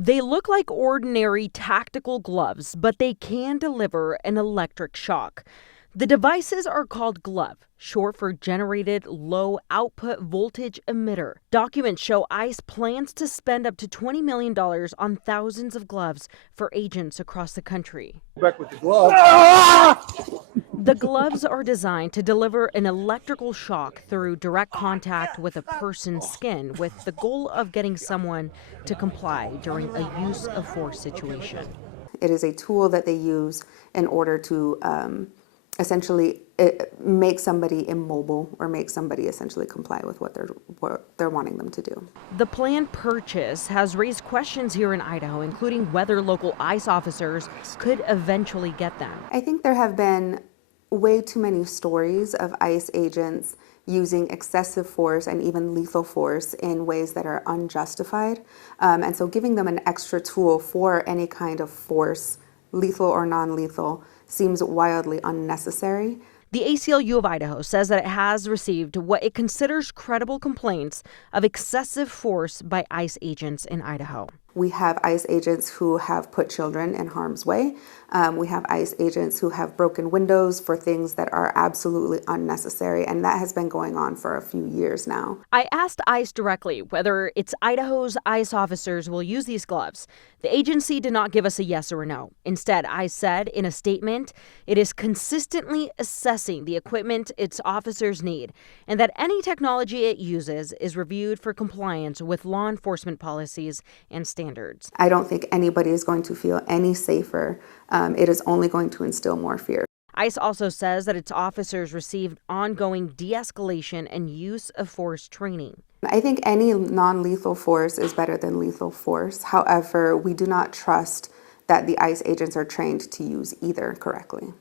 They look like ordinary tactical gloves, but they can deliver an electric shock. The devices are called GLOVE, short for Generated Low Output Voltage Emitter. Documents show ICE plans to spend up to $20 million on thousands of gloves for agents across the country. Back with the glove. The gloves are designed to deliver an electrical shock through direct contact with a person's skin, with the goal of getting someone to comply during a use of force situation. It is a tool that they use in order to essentially make somebody immobile or make somebody essentially comply with what they're wanting them to do. The planned purchase has raised questions here in Idaho, including whether local ICE officers could eventually get them. I think there have been way too many stories of ICE agents using excessive force and even lethal force in ways that are unjustified. And so giving them an extra tool for any kind of force, lethal or non-lethal, seems wildly unnecessary. The ACLU of Idaho says that it has received what it considers credible complaints of excessive force by ICE agents in Idaho. We have ICE agents who have put children in harm's way. We have ICE agents who have broken windows for things that are absolutely unnecessary, and that has been going on for a few years now. I asked ICE directly whether it's Idaho's ICE officers will use these gloves. The agency did not give us a yes or a no. Instead, ICE said in a statement, it is consistently assessing the equipment its officers need, and that any technology it uses is reviewed for compliance with law enforcement policies and standards. I don't think anybody is going to feel any safer. It is only going to instill more fear. ICE also says that its officers received ongoing de-escalation and use of force training. I think any non-lethal force is better than lethal force. However, we do not trust that the ICE agents are trained to use either correctly.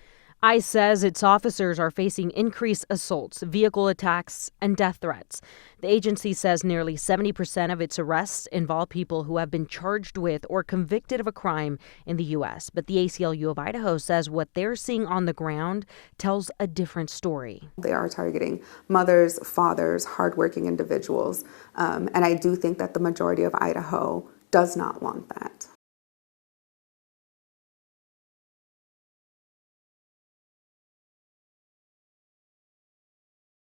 ICE says its officers are facing increased assaults, vehicle attacks, and death threats. The agency says nearly 70% of its arrests involve people who have been charged with or convicted of a crime in the U.S. But the ACLU of Idaho says what they're seeing on the ground tells a different story. They are targeting mothers, fathers, hardworking individuals. And I do think that the majority of Idaho does not want that.